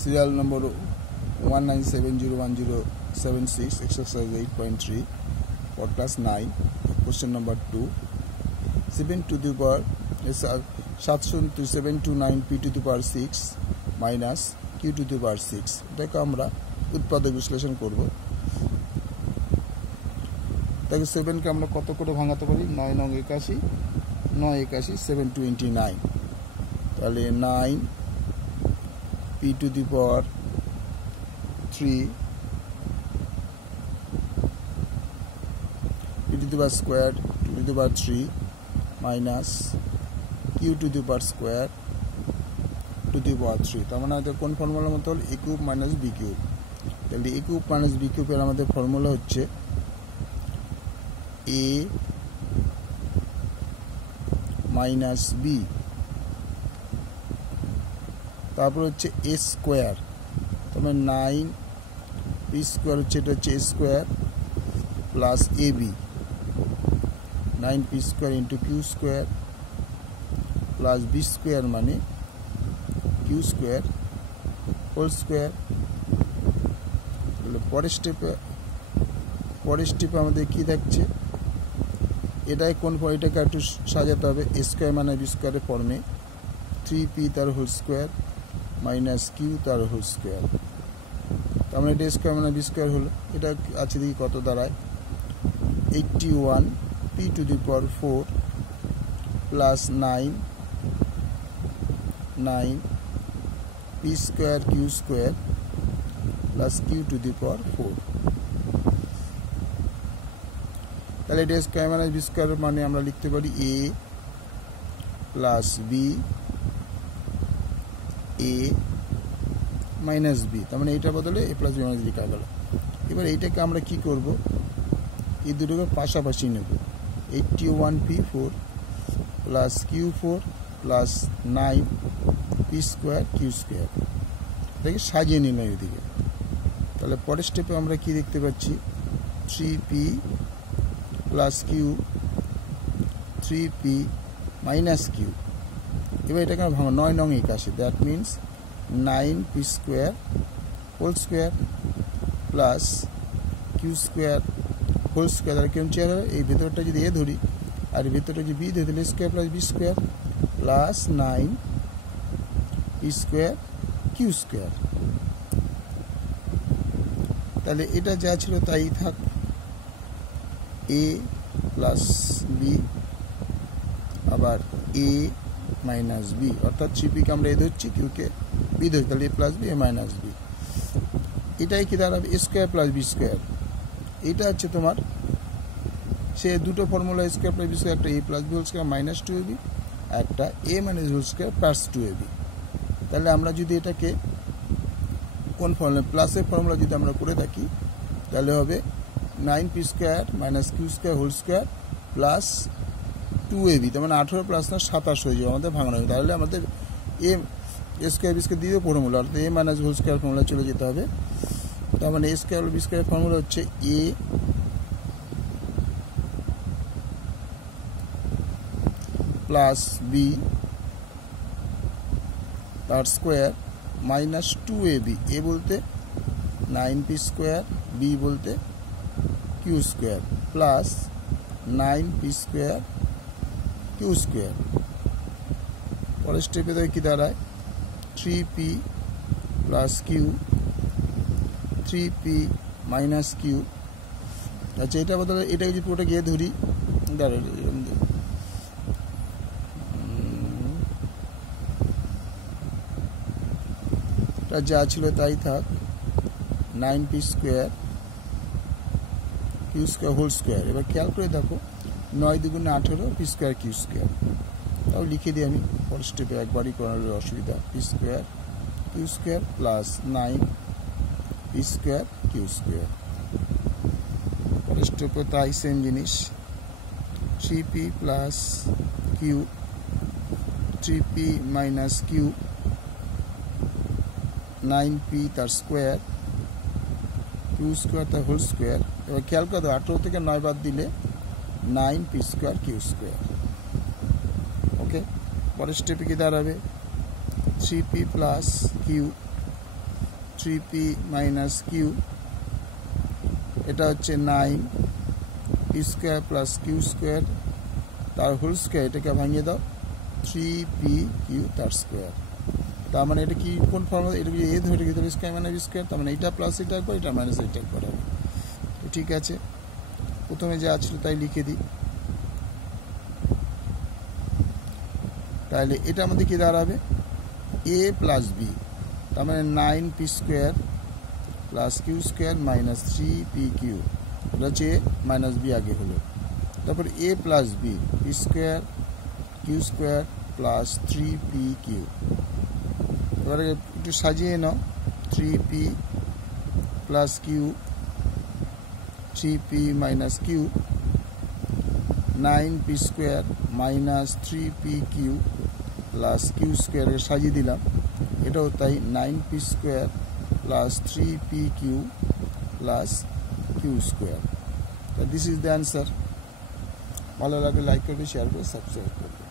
Serial number 1970176 exercise 8.3 for class 9 question number 2 7 to the power 729 p to the power 6 minus q to the power 6 এটাকে আমরা উৎপাদক বিশ্লেষণ করব। তাহলে 7 কে আমরা কত করে ভাঙাতে পারি? 9 নং 81 9 81 729, তাহলে 9 p to the power 3 p to the power squared to the power 3 minus q to the power square to the power 3। তার মানে আমাদের কোন ফর্মুলার মতো হল a cube minus b cube. তাহলে a কিউব মাইনাস b কিউবের আমাদের ফর্মুলা হচ্ছে a মাইনাস b, তারপর হচ্ছে a স্কোয়ার, তারপরে 9 p স্কোয়ার হচ্ছে এটা হচ্ছে a square plus ab, 9 p square into q square plus b square মানে q স্কোয়ার হোল স্কোয়ার। তাহলে পরের স্টেপে আমাদের কি থাকছে? এটাই কোন এটাকে একটু সাজাতে হবে a স্কোয়ার মানে b স্কোয়ারের ফর্মে, 3p তার হোল স্কোয়ার মাইনাস q তার হোল স্কোয়ার। তার মানে এটা স্কোয়ার মানে b স্কোয়ার হলো। এটা আছে দেখি কত দাঁড়ায়, 81 p to the power 4 plus 9 p square q square plus q to the power 4। তাহলে এটা স্কোয়ার মাইনাস বি স্কোয়ার মানে আমরা লিখতে পারি a plus B a minus B, তার মানে এইটার বদলে a প্লাস বি মাইনাস লেখা গেল। এবার এইটাকে আমরা কি করব? এই দুটোকে পাশাপাশি নেব, 81p4 plus q4 plus 9p square q square, এটাকে সাজিয়ে নিলাম এদিকে। তাহলে পরের স্টেপে আমরা কি দেখতে পাচ্ছি? 3p plus q 3p minus q। এবার এটাকে আমরা ভাঙা 9 নং 81, that means 9p square whole square plus q square whole square. তাহলে কেমন চেয়ার হবে? এই ভেতরটা যদি a ধরি আর এই ভেতরটা যদি b ধরি তাহলে square plus b square plus 9p square q square. তাহলে এটা যা ছিল তাই থাক, a প্লাস b আবার a মাইনাস b, অর্থাৎ 3p কে আমরা a ধরছি, q কে b ধরছি, তাহলে a plus b a minus b। এটাই কি দাঁড়াবে? a square plus b square. এটা হচ্ছে তোমার সে দুটো formula square plus B square, একটা a plus B whole square minus 2ab, একটা a minus whole square plus 2ab। তাহলে আমরা যদি এটাকে কোন ফর্মুলা প্লাসের ফর্মুলা যদি আমরা করে থাকি তাহলে হবে 9p square minus q square whole square plus 2ab, তার মানে 18 প্লাস 27 হয়ে যাবে আমাদের ভাঙানো হবে। তাহলে আমাদের a স্কোয়ার বি স্কোয়ার দিয়ে ফর্মুলা, অর্থাৎ a minus whole square formula চলে যেতে হবে। তার মানে a square B square formula হচ্ছে a প্লাস b তার স্কোয়ার মাইনাস 2ab, a বলতে 9p স্কোয়ার, b বলতে q square plus 9p square q square. পরের স্টেপে দেখে কি দাঁড়ায়? 3p plus q 3p minus q। আচ্ছা, এটা বদলে এটাকে যদি পুরোটা গিয়ে ধরি, যা ছিল তাই থাক, 9p square q square whole square. এবার খেয়াল করে দেখো, 9 দুগুণে 18 p স্কোয়ার q স্কোয়ার। তাও লিখে দিই আমি, পরের স্টেপে একবারই করার অসুবিধা, p square q square plus 9p square q square. পরের স্টেপে তাই সেম জিনিস, 3p plus q 3p minus q 9p তার স্কোয়ার q স্কোয়ার তার হোল স্কোয়ার। এবার খেয়াল করে 18 থেকে 9 বাদ দিলে 9p স্কোয়ার q স্কোয়ার। ওকে, পরের স্টেপে কি দাঁড়াবে? 3p plus Q 3p minus Q, এটা হচ্ছে 9 P square plus Q square তার হোল স্কোয়ার, এটাকে ভাঙিয়ে দাও 3p কিউ তার স্কোয়ার। তার মানে এটা কি কোন ফর্ম, এটা যদি এ ধরে গেলে স্কোয়ার মানে বি স্কোয়ার, তার মানে এটা প্লাস এটা একবার, এটা মাইনাস এটা একবার হবে। ঠিক আছে, প্রথমে যা ছিল তাই লিখে দিই। তাহলে এটার মধ্যে কি দাঁড়াবে এ প্লাস বি, তার মানে 9p square plus Q square minus 3p Q, এটা হচ্ছে এ মাইনাস বি আগে হলো। তারপর A plus B P square Q square plus 3p Q. এবারে একটু সাজিয়ে নাও, 3p plus Q 3p minus Q 9p square minus 3p Q plus Q স্কোয়ারকে সাজিয়ে দিলাম, এটাও তাই 9p square plus 3p Q plus Q square. This is the answer. ভালো লাগলে লাইক করবে, শেয়ার করবে, সাবস্ক্রাইব করবে।